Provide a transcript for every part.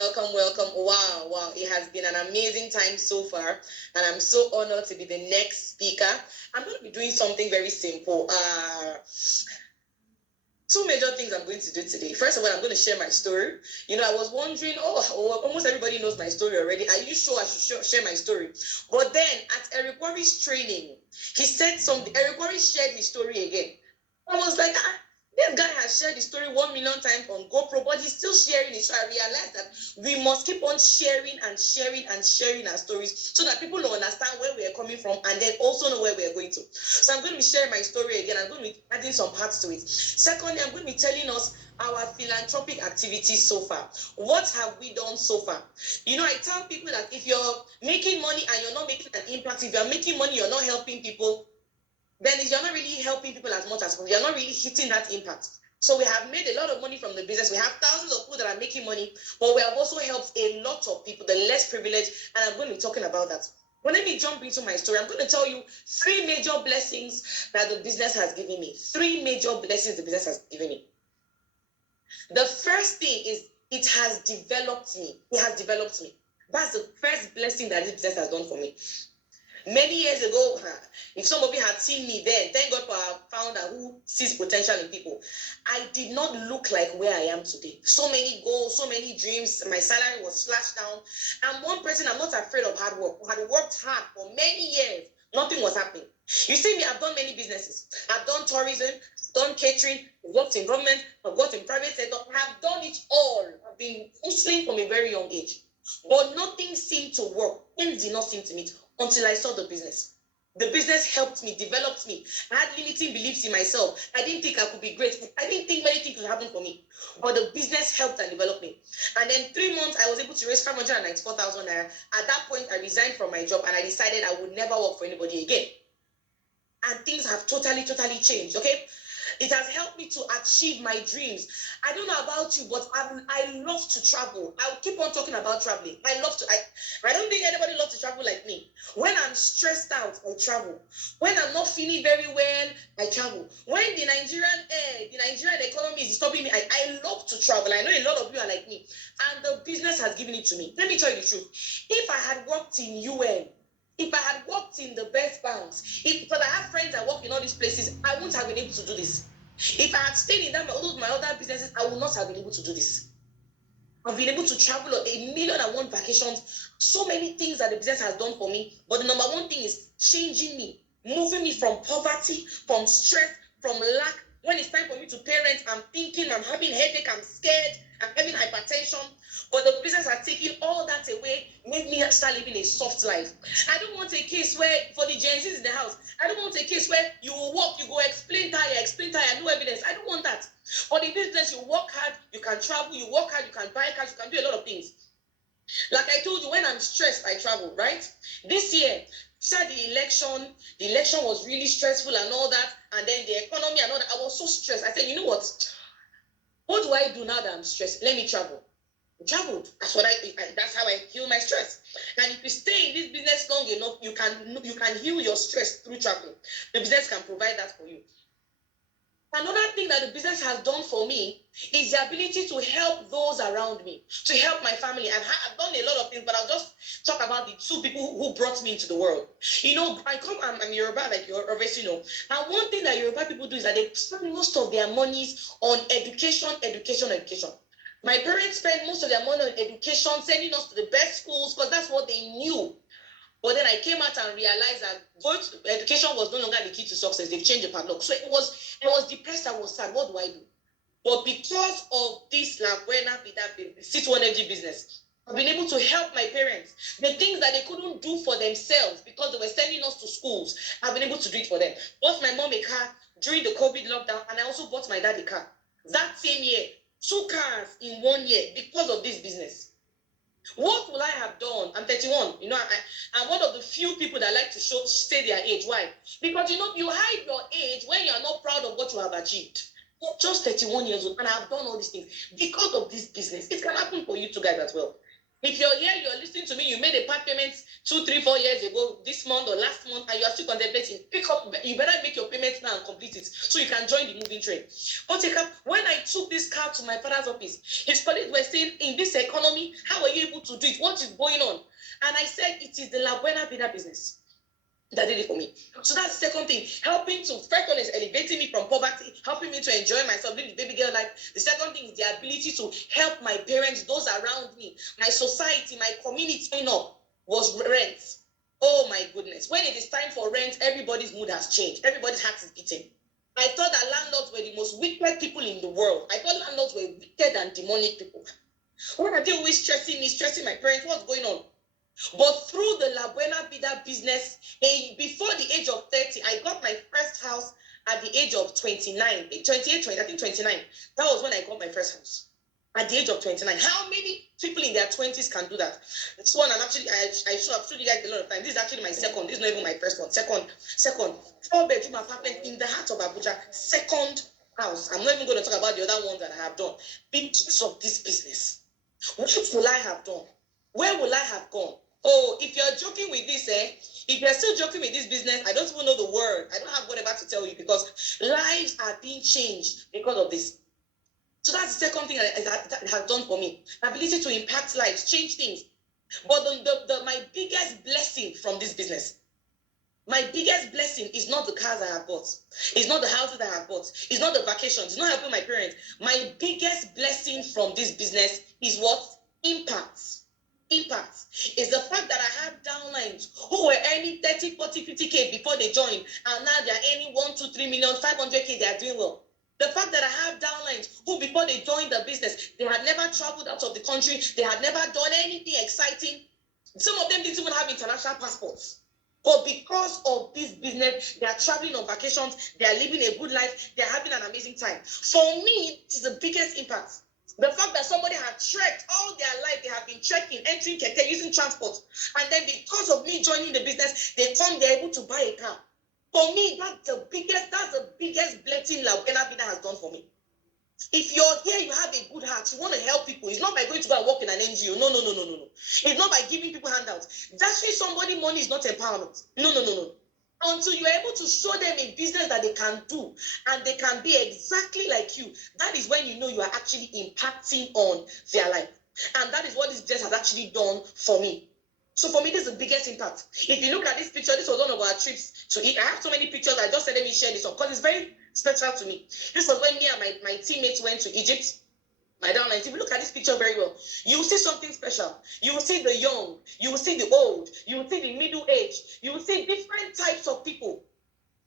Welcome, welcome. Wow, wow. It has been an amazing time so far, and I'm so honored to be the next speaker. I'm going to be doing something very simple. Two major things I'm going to do today. First of all, I'm going to share my story. I was wondering, almost everybody knows my story already. Are you sure I should share my story? But then at Eric Worre's training, he said something. Eric Worre shared his story again. I was like, this guy has shared the story 1 million times on GoPro, but he's still sharing it. So I realized that we must keep on sharing and sharing and sharing our stories so that people will understand where we are coming from and then also know where we are going to. So I'm going to be sharing my story again. I'm going to be adding some parts to it. Secondly, I'm going to be telling us our philanthropic activities so far. What have we done so far? I tell people that if you're making money and you're not making an impact, if you're making money, you're not helping people, then you're not really helping people as much as possible. You're not really hitting that impact. So we have made a lot of money from the business. We have thousands of people that are making money, but we have also helped a lot of people, the less privileged, and I'm going to be talking about that. Well, let me jump into my story. I'm going to tell you three major blessings that the business has given me. Three major blessings the business has given me. The first thing is it has developed me. It has developed me. That's the first blessing that this business has done for me. Many years ago, if some of you had seen me then, thank God for our founder who sees potential in people. I did not look like where I am today. So many goals, so many dreams. My salary was slashed down. I'm one person, I'm not afraid of hard work. I had worked hard for many years. Nothing was happening. You see me, I've done many businesses. I've done tourism, done catering, worked in government, I've worked in private sector. I've done it all. I've been hustling from a very young age. But nothing seemed to work. Things did not seem to meet until I saw the business. The business helped me, developed me. I had limiting beliefs in myself. I didn't think I could be great. I didn't think many things would happen for me. But the business helped and developed me. And then 3 months, I was able to raise 594,000 naira. At that point, I resigned from my job and I decided I would never work for anybody again. And things have totally changed, okay? It has helped me to achieve my dreams. I don't know about you, but I love to travel. I'll keep on talking about traveling. I don't think anybody loves to travel like me. When I'm stressed out, I travel. When I'm not feeling very well, I travel. When the Nigerian economy is disturbing me, I love to travel. I know a lot of you are like me. And the business has given it to me. Let me tell you the truth. If I had worked in UN, if I had worked in the best banks, because I have friends that work in all these places, I wouldn't have been able to do this. If I had stayed in my other businesses, I would not have been able to do this. I've been able to travel on 1,000,001 vacations. So many things that the business has done for me. But the number one thing is changing me, moving me from poverty, from stress, from lack. When it's time for me to parent, I'm thinking, I'm having headache, I'm scared, I'm having hypertension. But the business has taken all that away, made me start living a soft life. I don't want a case where, for the Gen Zs in the house, I don't want a case where you will walk, you go explain tire, no evidence. I don't want that. But in business, you work hard, you can travel, you work hard, you can buy cars, you can do a lot of things. Like I told you, when I'm stressed, I travel, right? This year, said the election was really stressful and all that, and then the economy and all that. I was so stressed. I said, you know what do I do now that I'm stressed? Let me travel. Traveled. That's how I heal my stress. And if you stay in this business long enough, you can heal your stress through traveling. The business can provide that for you. Another thing that the business has done for me is the ability to help those around me, to help my family. I've done a lot of things, but I'll just talk about the two people who brought me into the world. I'm Yoruba, like you obviously know. And one thing that Yoruba people do is that they spend most of their monies on education. My parents spent most of their money on education, sending us to the best schools because that's what they knew. But then I came out and realized that both education was no longer the key to success. They've changed the padlock. So I was depressed. I was sad. What do I do? But because of this C2 energy business, I've been able to help my parents. The things that they couldn't do for themselves because they were sending us to schools, I've been able to do it for them. Bought my mom a car during the COVID lockdown, and I also bought my dad a car. That same year, 2 cars in 1 year because of this business. What will I have done? I'm 31. I'm one of the few people that like to say their age. Why? Because you hide your age when you are not proud of what you have achieved. You're just 31 years old, and I've done all these things because of this business. It can happen for you two guys as well. If you're here, you're listening to me, you made a part payment 2, 3, 4 years ago, this month or last month, and you are still contemplating, pick up, you better make your payments now and complete it so you can join the moving train. But when I took this car to my father's office, his colleagues were saying, in this economy, how are you able to do it? What is going on? And I said, it is the La Buena Vida business that did it for me. So that's the second thing. Helping to, first one is elevating me from poverty, helping me to enjoy myself, living the baby girl life. The second thing is the ability to help my parents, those around me, my society, my community up was rent. Oh my goodness. When it is time for rent, everybody's mood has changed. Everybody's heart is beating. I thought that landlords were the most wicked people in the world. I thought landlords were wicked and demonic people. What are they always stressing me, stressing my parents? What's going on? But through the La Buena Vida business, before the age of 30, I got my first house at the age of 29, 28, 20, I think 29. That was when I got my first house. At the age of 29. How many people in their 20s can do that? This one, I showed you guys a lot of time. This is actually my second. This is not even my first one. Second, 4-bedroom apartment in the heart of Abuja. Second house. I'm not even going to talk about the other ones that I have done. Because of this business. What will I have done? Where will I have gone? Oh, if you're joking with this, if you're still joking with this business, I don't even know the word. I don't have whatever to tell you because lives are being changed because of this. So that's the second thing that has done for me. The ability to impact lives, change things. But my biggest blessing from this business, my biggest blessing is not the cars I have bought. It's not the houses I have bought. It's not the vacations. It's not helping my parents. My biggest blessing from this business is what? Impact is the fact that I have downlines who were earning 30, 40, 50K before they joined, and now they're earning 1, 2, 3 million, 500K, they are doing well. The fact that I have downlines who before they joined the business, they had never traveled out of the country, they had never done anything exciting. Some of them didn't even have international passports. But because of this business, they are traveling on vacations, they are living a good life, they are having an amazing time. For me, it is the biggest impact. The fact that somebody had trekked all their life, they have been trekking, entering Keke, using transport. And then because of me joining the business, they're able to buy a car. For me, that's the biggest blessing La Buena Vida has done for me. If you're here, you have a good heart, you want to help people. It's not by going to go and work in an NGO. No. It's not by giving people handouts. Dashing somebody money is not empowerment. No. Until you're able to show them a business that they can do and they can be exactly like you, that is when you know you are actually impacting on their life. And that is what this business has actually done for me. So for me, this is the biggest impact. If you look at this picture, this was one of our trips to eat. I have so many pictures. I just said, let me share this one because it's very special to me. This was when me and my teammates went to Egypt. My downlines. If you look at this picture very well, you will see something special. You will see the young, you will see the old, you will see the middle age, you will see different types of people.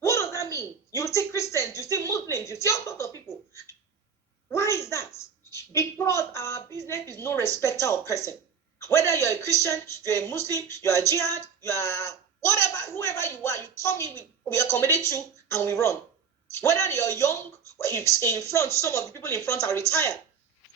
What does that mean? You will see Christians, you see Muslims, you see all sorts of people. Why is that? Because our business is no respecter of person. Whether you're a Christian, you're a Muslim, you're a jihad, you are whatever, whoever you are, you come in, we accommodate you and we run. Whether you're young, in front, some of the people in front are retired.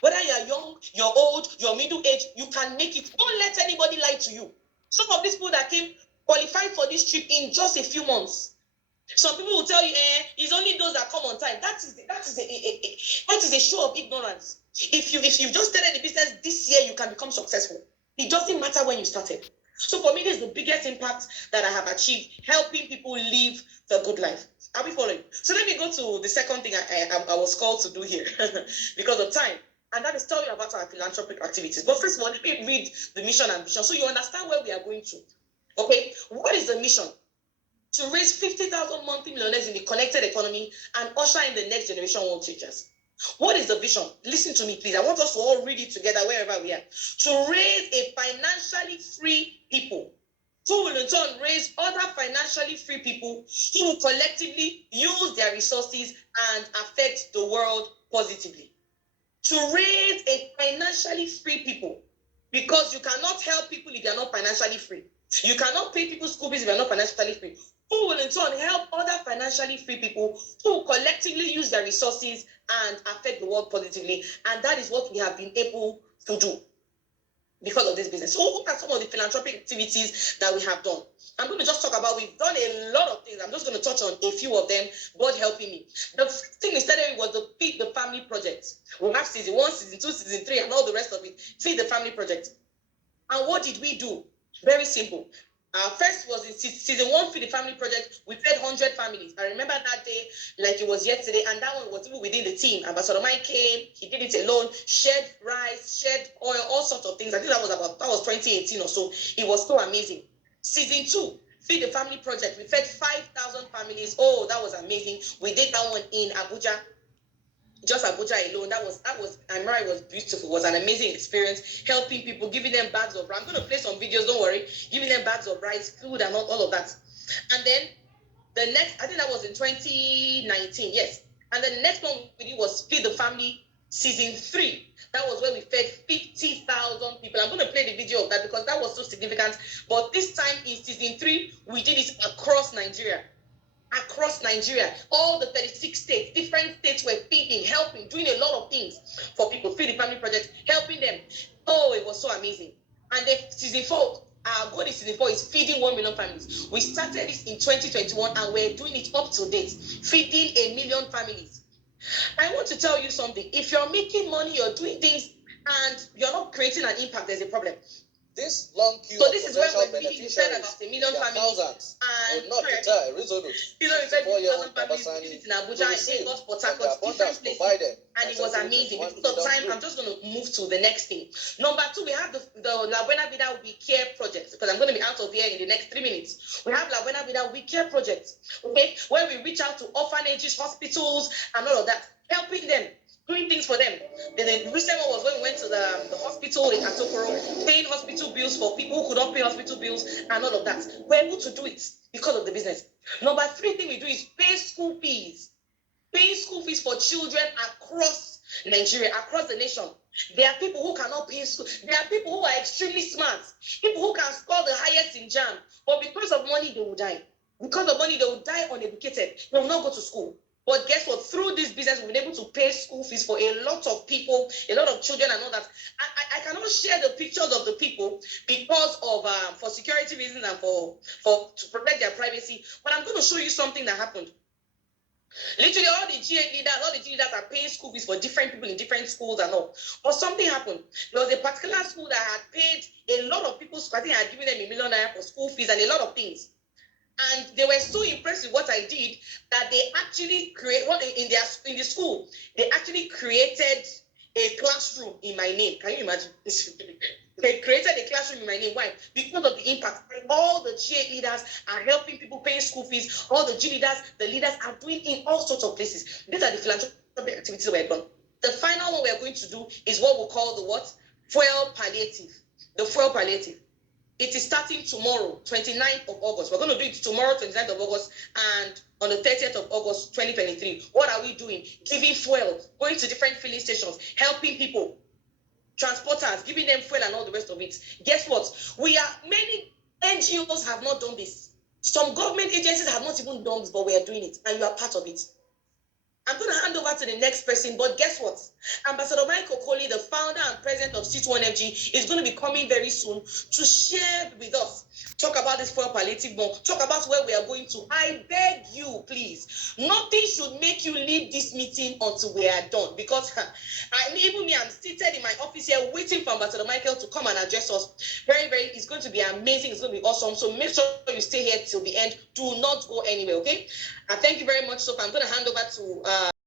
Whether you're young, you're old, you're middle age, you can make it. Don't let anybody lie to you. Some of these people that came qualified for this trip in just a few months. Some people will tell you, it's only those that come on time. That is a show of ignorance. If you just started the business this year, you can become successful. It doesn't matter when you started. So for me, this is the biggest impact that I have achieved, helping people live the good life. Are we following? So let me go to the second thing I was called to do here because of time. And that is tell you about our philanthropic activities. But first of all, let me read the mission and vision so you understand where we are going to. Okay, what is the mission? To raise 50,000 monthly millionaires in the connected economy and usher in the next generation world changers. What is the vision? Listen to me, please. I want us to all read it together wherever we are. To raise a financially free people who will in turn raise other financially free people who will collectively use their resources and affect the world positively. To raise a financially free people, because you cannot help people if you're not financially free. You cannot pay people's school fees if you're not financially free. Who will in turn help other financially free people who collectively use their resources and affect the world positively. And that is what we have been able to do because of this business. So what are some of the philanthropic activities that we have done? I'm going to just talk about, we've done a lot of things. I'm just going to touch on a few of them, God helping me. The first thing we started with was the Feed the Family Project. We have season 1, season 2, season 3, and all the rest of it. Feed the Family Project. And what did we do? Very simple. First was in season one, Feed the Family Project. We fed 100 families. I remember that day like it was yesterday, and that one was even within the team. Ambassador Mike came, he did it alone, shared rice, shared oil, all sorts of things. I think that was 2018 or so. It was so amazing. Season two, Feed the Family Project. We fed 5,000 families. Oh, that was amazing. We did that one in Abuja. Just Abuja alone, that was I remember it was beautiful. It was an amazing experience, helping people, giving them bags of rice. I'm going to play some videos, don't worry, giving them bags of rice, food, and all of that. And then the next, I think that was in 2019, yes. And then the next one we did was Feed the Family season 3. That was where we fed 50,000 people. I'm going to play the video of that because that was so significant. But this time in season 3, we did it across Nigeria. Across Nigeria, all the 36 states, different states were feeding, helping, doing a lot of things for people. Feed the Family Project, helping them. Oh, it was so amazing. And then season 4, our goal in season 4 is feeding 1 million families. We started this in 2021 and we're doing it up to date, feeding 1 million families. I want to tell you something. If you're making money, you're doing things, and you're not creating an impact, there's a problem. This long queue So of this is where potential we're feeding about 1 million families. thousands And would not deter a resolute 64-year-old families in Abuja, Lagos, Port Harcourt, different places, and it was amazing. Because of time, I'm just going to move to the next thing. Number 2, we have the La Buena Vida We Care project, because I'm going to be out of here in the next 3 minutes. We have La Buena Vida We Care project, okay, where we reach out to orphanages, hospitals, and all of that, helping them, doing things for them. The recent one was when we went to the hospital in Atokoro, paying hospital bills for people who could not pay hospital bills and all of that. We're able to do it because of the business. Number 3 thing we do is pay school fees. Paying school fees for children across Nigeria, across the nation. There are people who cannot pay school. There are people who are extremely smart, people who can score the highest in JAMB, but because of money, they will die. Because of money, they will die uneducated. They will not go to school. But guess what? Through this business, we've been able to pay school fees for a lot of people, a lot of children and all that. I cannot share the pictures of the people because of for security reasons and for to protect their privacy. But I'm going to show you something that happened. Literally, all the G leaders are paying school fees for different people in different schools and all. But something happened. There was a particular school that had paid a lot of people. I think I had given them ₦1 million for school fees and a lot of things. And they were so impressed with what I did that they actually in the school, they actually created a classroom in my name. Can you imagine this? They created a classroom in my name. Why? Because of the impact. All the G leaders are helping people pay school fees. All the G leaders, the leaders are doing in all sorts of places. These are the philanthropic activities we're done. The final one we're going to do is what we call the what? Fuel palliative. The fuel palliative. It is starting tomorrow, 29th of August. We're going to do it tomorrow, 29th of August, and on the 30th of August, 2023. What are we doing? Giving fuel, going to different filling stations, helping people, transporters, giving them fuel and all the rest of it. Guess what? Many NGOs have not done this. Some government agencies have not even done this, but we are doing it, and you are part of it. I'm going to hand over to the next person, but guess what? Ambassador Michael Coley, the founder and president of C2NFG, is going to be coming very soon to share with us, talk about this fuel palliative bomb, talk about where we are going to. I beg you, please, nothing should make you leave this meeting until we are done, because I'm seated in my office here waiting for Ambassador Michael to come and address us. It's going to be amazing. It's going to be awesome. So make sure you stay here till the end. Do not go anywhere, okay? Thank you very much. So I'm going to hand over to